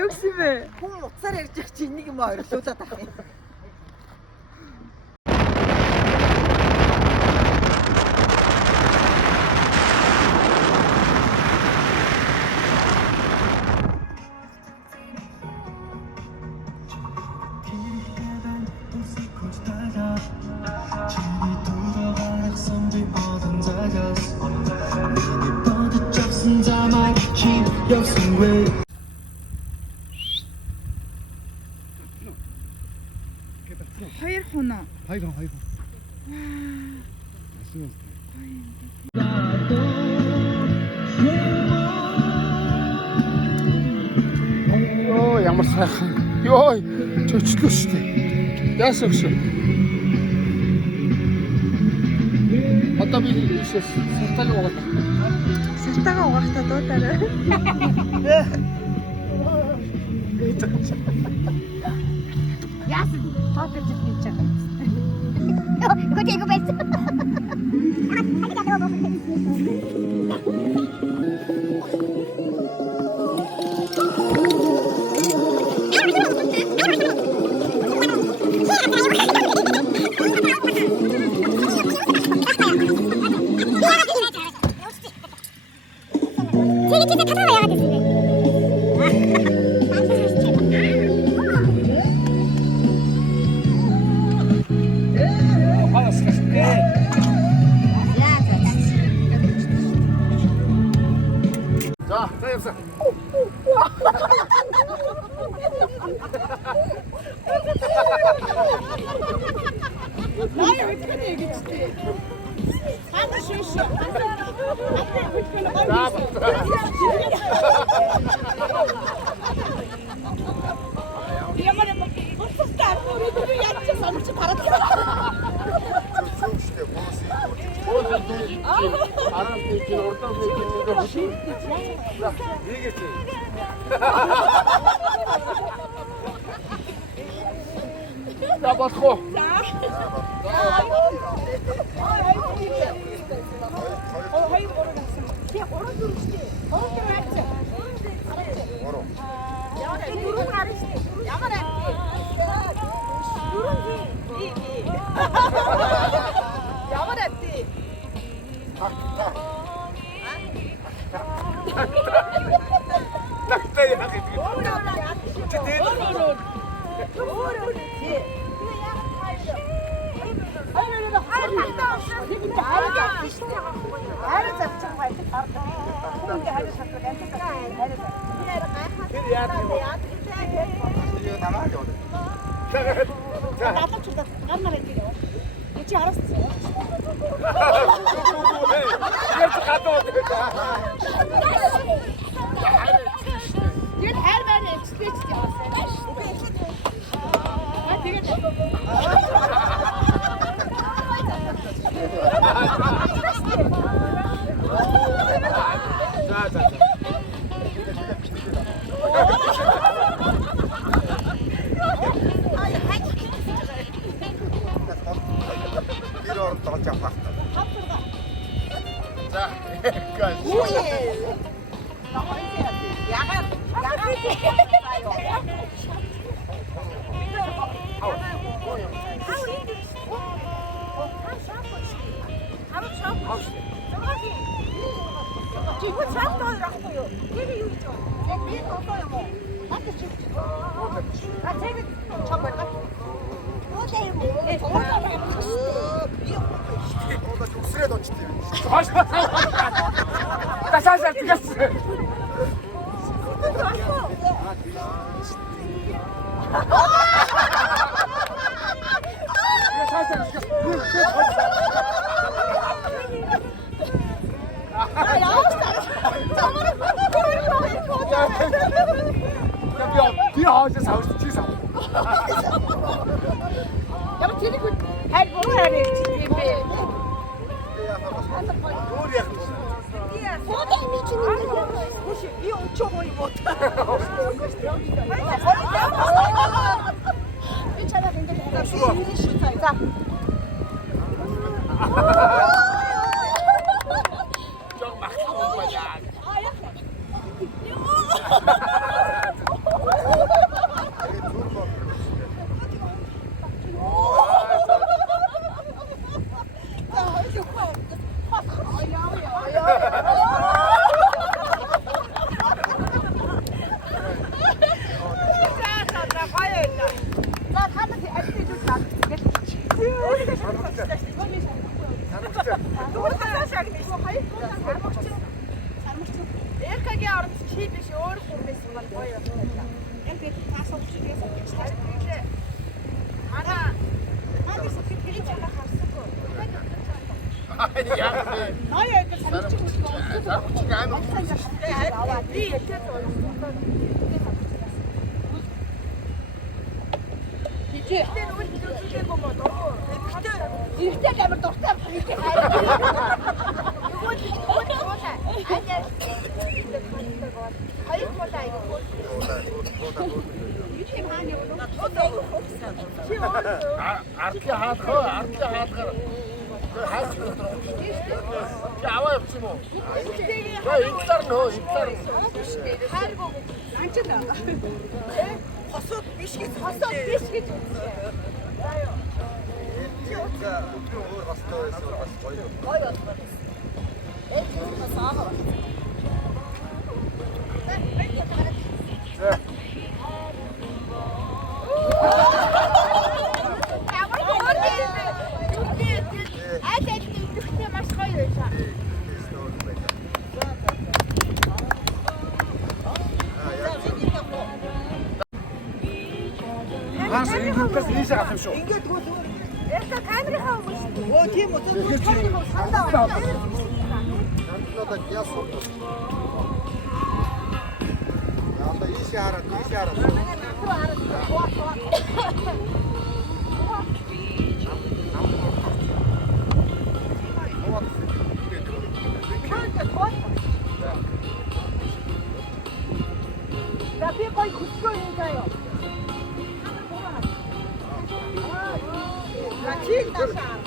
욕심을. 콩 목살이 진이게 뭐 이렇게 쏟았다. Хоёр хоноо. Хоёр. Йоо ямар сайхан. Йоо төчлөө шүү дээ. Яасан гэж. Одоо би сартааг угаалаа. Сартаага угаахтаа дуудаарай. Яасан тоотож хийж байгаа юм. Гүтээ гү байсан. 자, 옆서. 나이 어떻게 얘기 진짜. 하나 쉬쉬. 이번에 뭐 벌써 우리도 약점 삼치 바랐다. 자, 받고. 나도 주다 간만에 뛰어. 그치 알았어. 갔다 왔다. 얘 할머니 스피치 왔어. 아 되겠다. 자. 자, 여기까지. 오예. 야간. 이거 잡다라고요. 이게 있죠. 이게 없어요 뭐. 맞지? 아 제가 정말 어때요 뭐? 네, 나 욕설해 너 진짜. 나 살살 뛰었어. 뒤에 이제 사우스 뒤서. 야, 데리고 할 뭐라 그래, 집에. 소대미 주는 거. 혹시 이 엄청 머리 못하. 괜찮아, 근데 수고. 자. 좀막 타고 거야. Эркагийн орнд чи биш өөр хүн байсан бол гоё байна. Яг би таас уучрээс шаардлаа. Манайс хэлж байгаа харсаггүй. Яг Ноёо гэж санаж амар. би ятгах Ихтэй нүд зүтгэх юм уу? Ихтэй амар дуртай ихтэй хайр. Хайр болоо айгу. Ийм хааны юу? Чи Ардлын хаалгаа, ардлын хаалгаар. Хаач дотор. Чи аваа явчих юм уу? Инглаар нөө, инглаар. хайргуу анчаа. Хосод биш гэж хосод биш гэж. өөр бас тойс бас гоё. Гоё байна. Энд бас аа. Хаас ингэдээс нийсээ авах юм шүү. Ингээд зүгээр. Яста камераа хаа шүү. Оо тийм үү. Тэгэхээр чи Сандаа. Надад яс уу. Яа ийшээ хараад. Да би гоё хөсгөө юм заяа. Начиг ташаа.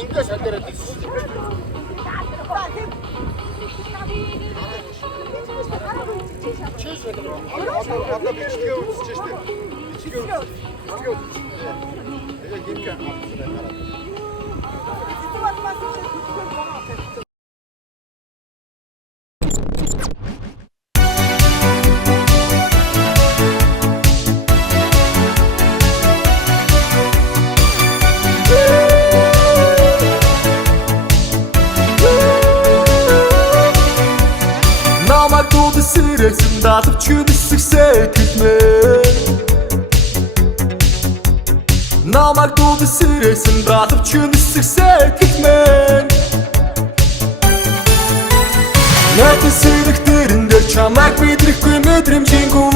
Ингээ шалдараад ирсэн. Одоо бичгээ үзчихэж штэ. Бичгээ үзчихээ. Яг ингээ авчихсан. Сэрэгсэн далавч хүнсгсээ тэлмээ Намайг дууд сэрэгсэн далавч хүнсгсээ тэлмээ Надад сэрэг дэрэн дээр чамайг мэдрэхгүй мэдрэмжингүү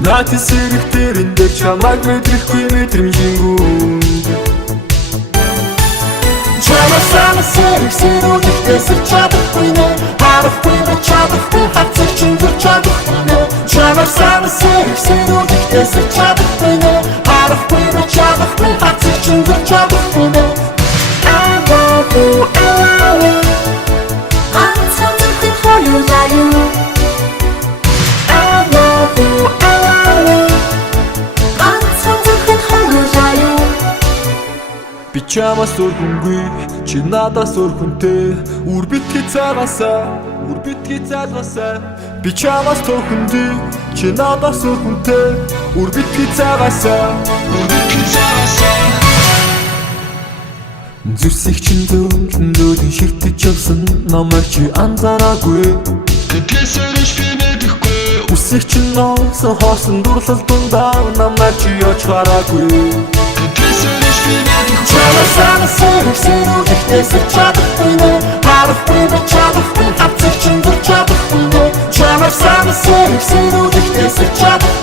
Надад сэрэг дэрэн дээр чамайг мэдрэхгүй мэдрэмжингүү Чамайг санаа сэрүүдэхдээ сэрч чадахгүй нэ харахгүй ба чадахгүй хавцаг чин зүр чадахгүй нэ Чамайг санаа сэрүүдэхдээ сэрч чадахгүй нэ харахгүй ба чадахгүй хавцаг чин зүр чадахгүй нэ I love you 항상 늘 홀려자유 I love you 항상 늘 홀려자유 Би чамаас өргөнгүй чи надаас өргөнтэй үр битгий цагаасаа би чамаас төхөндий чи надаас өргөнтэй үр битгий цагаасаа Зүсэх чин дөрөндөө ширтэж явсан намайг чи анзаараагүй Тэтгэсэрэж би мэдэхгүй Үсэх чин носон хоосон дурлал дундаа намайг чи яж хараагүй Тэтгэсэрэж би мэдэхгүй Чамайг санаа сэрүүдэхдээ сэрч чадахгүй нэ харахгүй ба чадахгүй хавцаг чин зүр чадахгүй нэ Чамайг санаа сэрүүдэхдээ сэрч чадахгүй